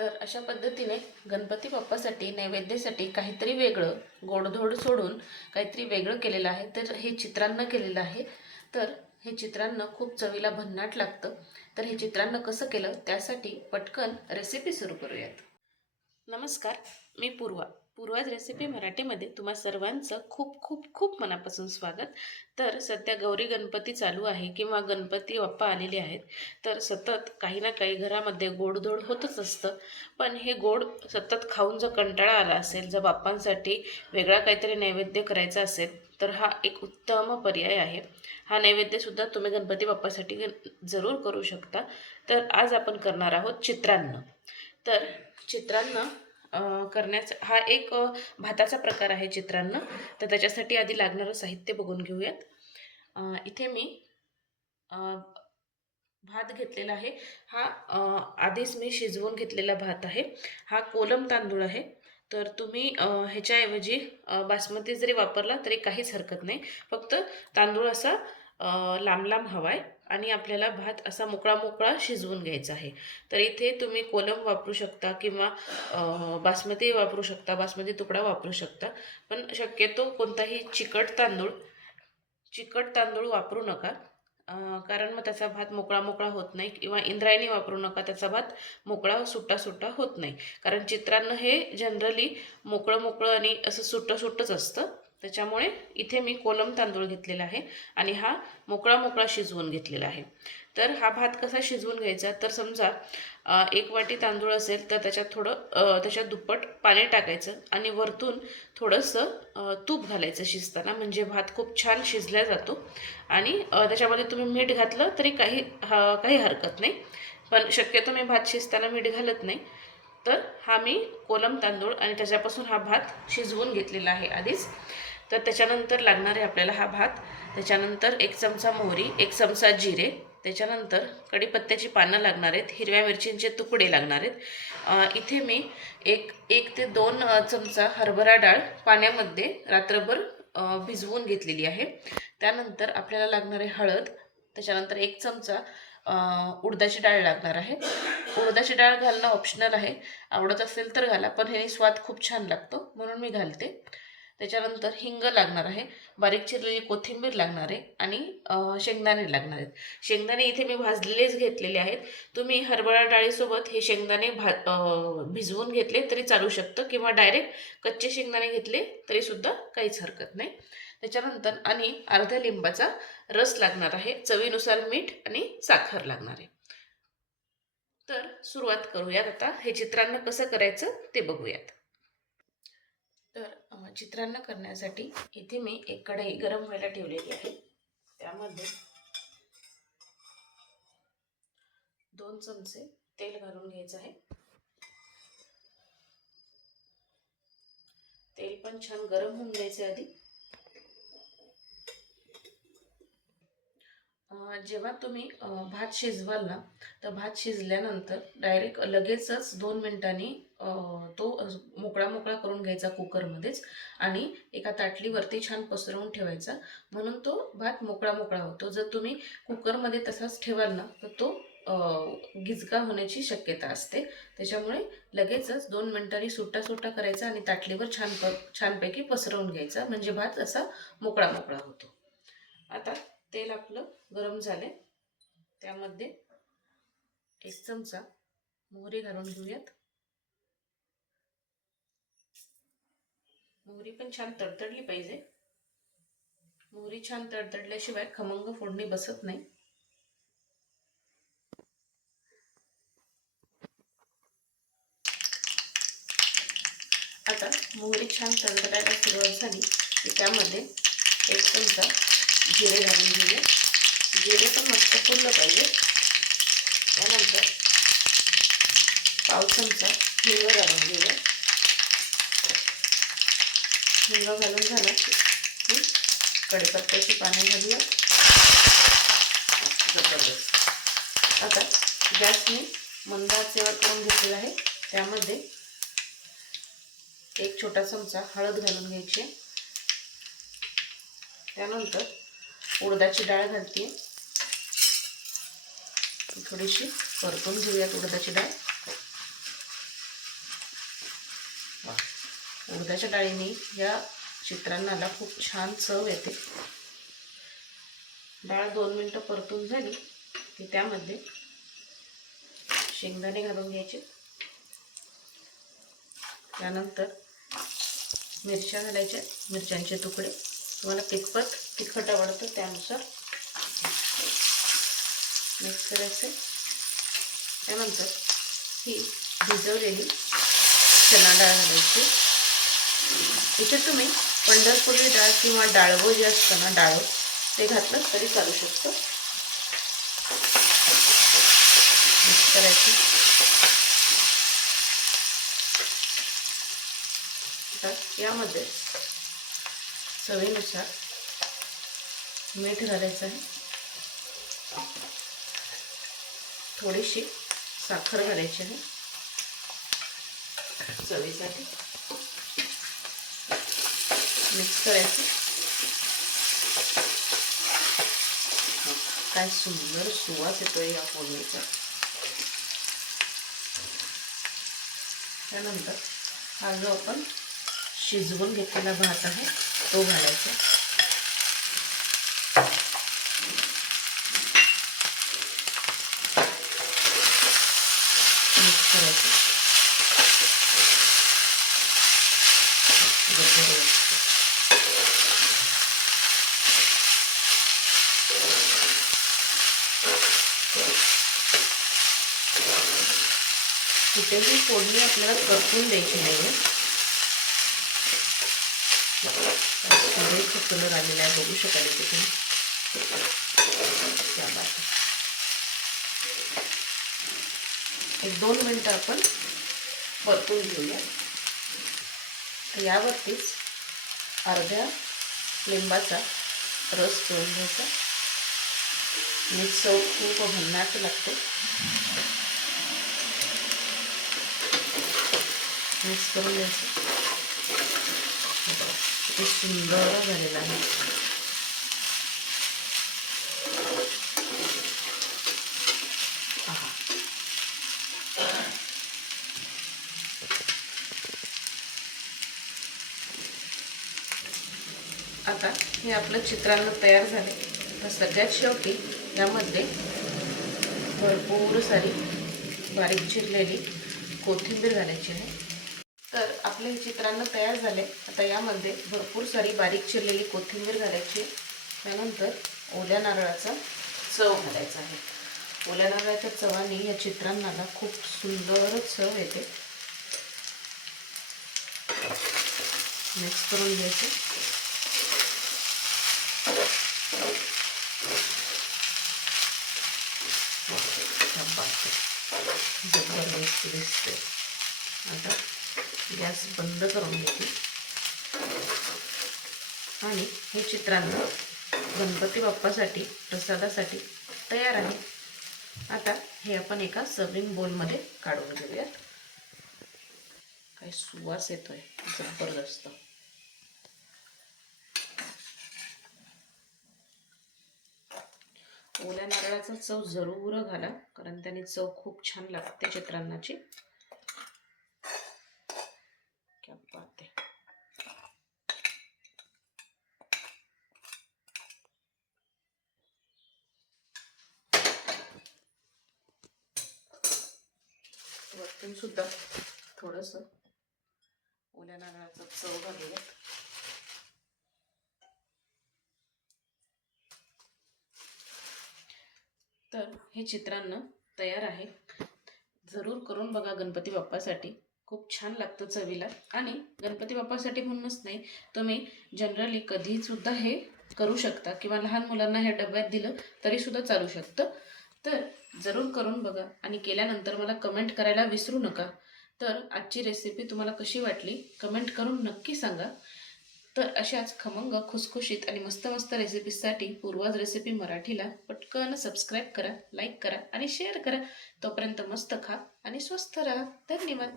तर अशा पद्धतीने गणपती बाप्पासाठी नैवेद्यासाठी काहीतरी वेगळं गोडधोड सोडून काहीतरी वेगळं केलेलं आहे. तर हे चित्रांना केलेलं आहे. तर हे चित्रांना खूप चवीला भन्नाट लागतं. तर हे चित्रांना कसं केलं? त्यासाठी पटकन रेसिपी सुरू करूयात. नमस्कार मी पूर्वा. पूर्वाज रेसिपी मराठीमध्ये तुम्हा सर्वांचं खूप खूप खूप मनापासून स्वागत. तर सध्या गौरी गणपती चालू आहे किंवा गणपती बाप्पा आलेले आहेत तर सतत काही ना काही घरामध्ये गोडधोड होतच असतं. पण हे गोड सतत खाऊन जर कंटाळा आला असेल जर बाप्पांसाठी वेगळा काहीतरी नैवेद्य करायचा असेल तर हा एक उत्तम पर्याय आहे. हा नैवेद्यसुद्धा तुम्ही गणपती बाप्पासाठी जरूर करू शकता. तर आज आपण करणार आहोत चित्रान्न. तर चित्रांना करण्याचा हा एक भाताचा प्रकार आहे चित्रांना. तर त्याच्यासाठी आधी लागणारं साहित्य बघून घेऊयात. इथे मी भात घेतलेला आहे. हा आधीच मी शिजवून घेतलेला भात आहे. हा कोलम तांदूळ आहे. तर तुम्ही ह्याच्याऐवजी बासमती जरी वापरला तरी काहीच हरकत नाही. फक्त तांदूळ असा लांब लांब हवा आहे आणि आपल्याला भात असा मोकळा मोकळा शिजवून घ्यायचा आहे. तर इथे तुम्ही कोलम वापरू शकता किंवा बासमती वापरू शकता बासमती तुकडा वापरू शकता. पण शक्यतो कोणताही चिकट तांदूळ चिकट तांदूळ वापरू नका. कारण मग त्याचा भात मोकळा मोकळा होत नाही किंवा इंद्रायणी वापरू नका त्याचा भात मोकळा सुट्टा सुट्टा होत नाही. कारण चित्रांना हे जनरली मोकळं मोकळं आणि असं सुट्टं सुट्टंच असतं. त्याच्यामुळे इथे मी कोलम तांदूळ घेतलेला आहे आणि हा मोकळा मोकळा शिजवून घेतलेला आहे. तर हा भात कसा शिजवून घ्यायचा? तर समजा एक वाटी तांदूळ असेल तर त्याच्यात थोडं त्याच्यात दुप्पट पाणी टाकायचं आणि वरतून थोडंसं तूप घालायचं शिजताना. म्हणजे भात खूप छान शिजला जातो आणि त्याच्यामध्ये तुम्ही मीठ घातलं तरी काही हा काही हरकत नाही. पण शक्यतो मी भात शिजताना मीठ घालत नाही. तर हा मी कोलम तांदूळ आणि त्याच्यापासून हा भात शिजवून घेतलेला आहे आधीच. तर त्याच्यानंतर लागणार आहे आपल्याला हा भात. त्याच्यानंतर एक चमचा मोहरी एक चमचा जिरे त्याच्यानंतर कढीपत्त्याची पानं लागणार आहेत हिरव्या मिरचींचे तुकडे लागणार आहेत. इथे मी एक एक ते दोन चमचा हरभरा डाळ पाण्यामध्ये रात्रभर भिजवून घेतलेली आहे. त्यानंतर आपल्याला लागणार आहे हळद. त्याच्यानंतर एक चमचा उडदाची डाळ लागणार आहे. उडदाची डाळ घालणं ऑप्शनल आहे. आवडत असेल तर घाला पण ह्याने स्वाद खूप छान लागतो. म्हणून मी घालते. त्याच्यानंतर हिंग लागणार आहे. बारीक चिरलेली कोथिंबीर लागणार आहे आणि शेंगदाणे लागणार आहेत. शेंगदाणे इथे मी भाजलेलेच घेतलेले आहेत. तुम्ही हरभरा डाळीसोबत हे शेंगदाणे भा भिजवून घेतले तरी चालू शकतं किंवा डायरेक्ट कच्चे शेंगदाणे घेतले तरीसुद्धा काहीच हरकत नाही. त्याच्यानंतर आणि अर्ध्या लिंबाचा रस लागणार आहे. चवीनुसार मीठ आणि साखर लागणार आहे. तर सुरुवात करूयात आता. हे चित्रांना कसं करायचं ते बघूयात. चित्रांना करण्यासाठी इथे मी एक कढई गरम व्हायला ठेवलेली आहे. त्यामध्ये दोन चमचे तेल घालून घ्यायचं आहे. तेल पण छान गरम होऊन द्यायचे आधी. जेव्हा तुम्ही भात शिजवाल ना तर भात शिजल्यानंतर डायरेक्ट लगेचच दोन मिनिटांनी तो मोकळा मोकळा करून घ्यायचा कुकरमध्येच आणि एका ताटलीवरती छान पसरवून ठेवायचा. म्हणून तो भात मोकळा मोकळा होतो. जर तुम्ही कुकरमध्ये तसाच ठेवाल ना तर तो गिजगा होण्याची शक्यता असते. त्याच्यामुळे लगेचच दोन मिनिटांनी सुट्टा सुट्टा करायचा आणि ताटलीवर छान प छानपैकी पसरवून घ्यायचा. म्हणजे भात असा मोकळा मोकळा होतो. आता तेल आपलं गरम झाले. त्यामध्ये एक चमचा मोहरी घालून घेऊयात. मोहरी पण छान तडतडली पाहिजे. मोहरी छान तडतडल्याशिवाय खमंग फोडणी बसत नाही. आता मोहरी छान तडतडायला सुरुवात झाली की त्यामध्ये एक चमचा जिरे घालून घेऊया. जिरे पण मस्त फुललं पाहिजे. त्यानंतर पाव चमचा हिरवं घालून घेऊया. हिंग घालून झाला. की कडीपत्त्याची पाने घालूया. जबरदस्त. आता गॅस मी मंदाचेवर करून घेतलेला आहे. त्यामध्ये एक छोटा चमचा हळद घालून घ्यायची. त्यानंतर उडदाची डाळ घालते थोडीशी परतून घेऊयात उडदाची डाळ. उडदाच्या डाळीने या चित्रांनाला खूप छान चव येते. डाळ दोन मिनटं परतून झाली की त्यामध्ये शेंगदाणे घालून घ्यायचे. त्यानंतर मिरच्या घालायच्या मिरच्यांचे तुकडे. तुम्हाला कितपत तिखट आवडतं त्यानुसार मिक्स करायचे. त्यानंतर ही भिजवलेली चना डाळ घालायची. इथे तुम्ही पंढरपुरी डाळ किंवा डाळवं जे असतं ना डाळ ते घातलं तरी चालू शकतं. मिक्स करायची. तर यामध्ये चवीनुसार मीठ घालायचं आहे. थोडीशी साखर घालायची आहे. चवीसाठी. मिक्स करायचं. काय सुंदर सुवास येतोय या फोडणीचा. त्यानंतर हा जो आपण शिजवून घेतलेला भात आहे तो घालायचा. मिक्स करायचं. कुठेही फोडणी आपल्याला करपून द्यायची नाही आहे सुरेख कलर आलेला आहे बघू शकाल तिथून त्या एक दोन मिनटं आपण परतून घेऊया. यावरतीच अर्ध्या लिंबाचा रस पिळून घ्यायचा. आणि चव खूप भन्नाट लागतो. मिक्स करून किती सुंदर झालेलं आहे आता हे आपलं चित्रांना तयार झाले तर सगळ्यात शेवटी यामध्ये भरपूर सारी बारीक चिरलेली कोथिंबीर घालायची आहे तर आपले हे चित्रांना तयार झाले. आता यामध्ये भरपूर सारी बारीक चिरलेली कोथिंबीर घालायची. त्यानंतर ओल्या नारळाचा चव घालायचा आहे. ओल्या नारळाच्या चवाने या चित्रांनाला खूप सुंदर चव येते. मिक्स करून घ्यायचं. जबरदस्त दिसते आता गॅस बंद करून घेते. आणि हे चित्रांना गणपती बाप्पासाठी प्रसादासाठी तयार आहे. आता हे आपण एका सर्विंग बोलमध्ये काढून घेऊयात. काय सुवास येतोय जबरदस्त. ओल्या नारळाचा चव जरूर घाला कारण त्याने चव खूप छान लागते चित्रांनाची क्या बात आहे वरतून सुद्धा थोडस ओल्या नारळाचा चव घालूयात तर हे चित्रांना तयार आहे. जरूर करून बघा गणपती बाप्पासाठी. खूप छान लागतं चवीला. आणि गणपती बाप्पासाठी म्हणूनच नाही तुम्ही जनरली कधीसुद्धा हे करू शकता किंवा लहान मुलांना हे डब्यात दिलं तरी सुद्धा चालू शकतं. तर जरूर करून बघा आणि केल्यानंतर मला कमेंट करायला विसरू नका. तर आजची रेसिपी तुम्हाला कशी वाटली? कमेंट करून नक्की सांगा. तर अशाच खमंग खुसखुशीत आणि मस्त मस्त रेसिपीजसाठी पूर्वाज रेसिपी मराठीला पटकन सबस्क्राईब करा लाईक करा आणि शेअर करा. तोपर्यंत मस्त खा आणि स्वस्त राहा. धन्यवाद.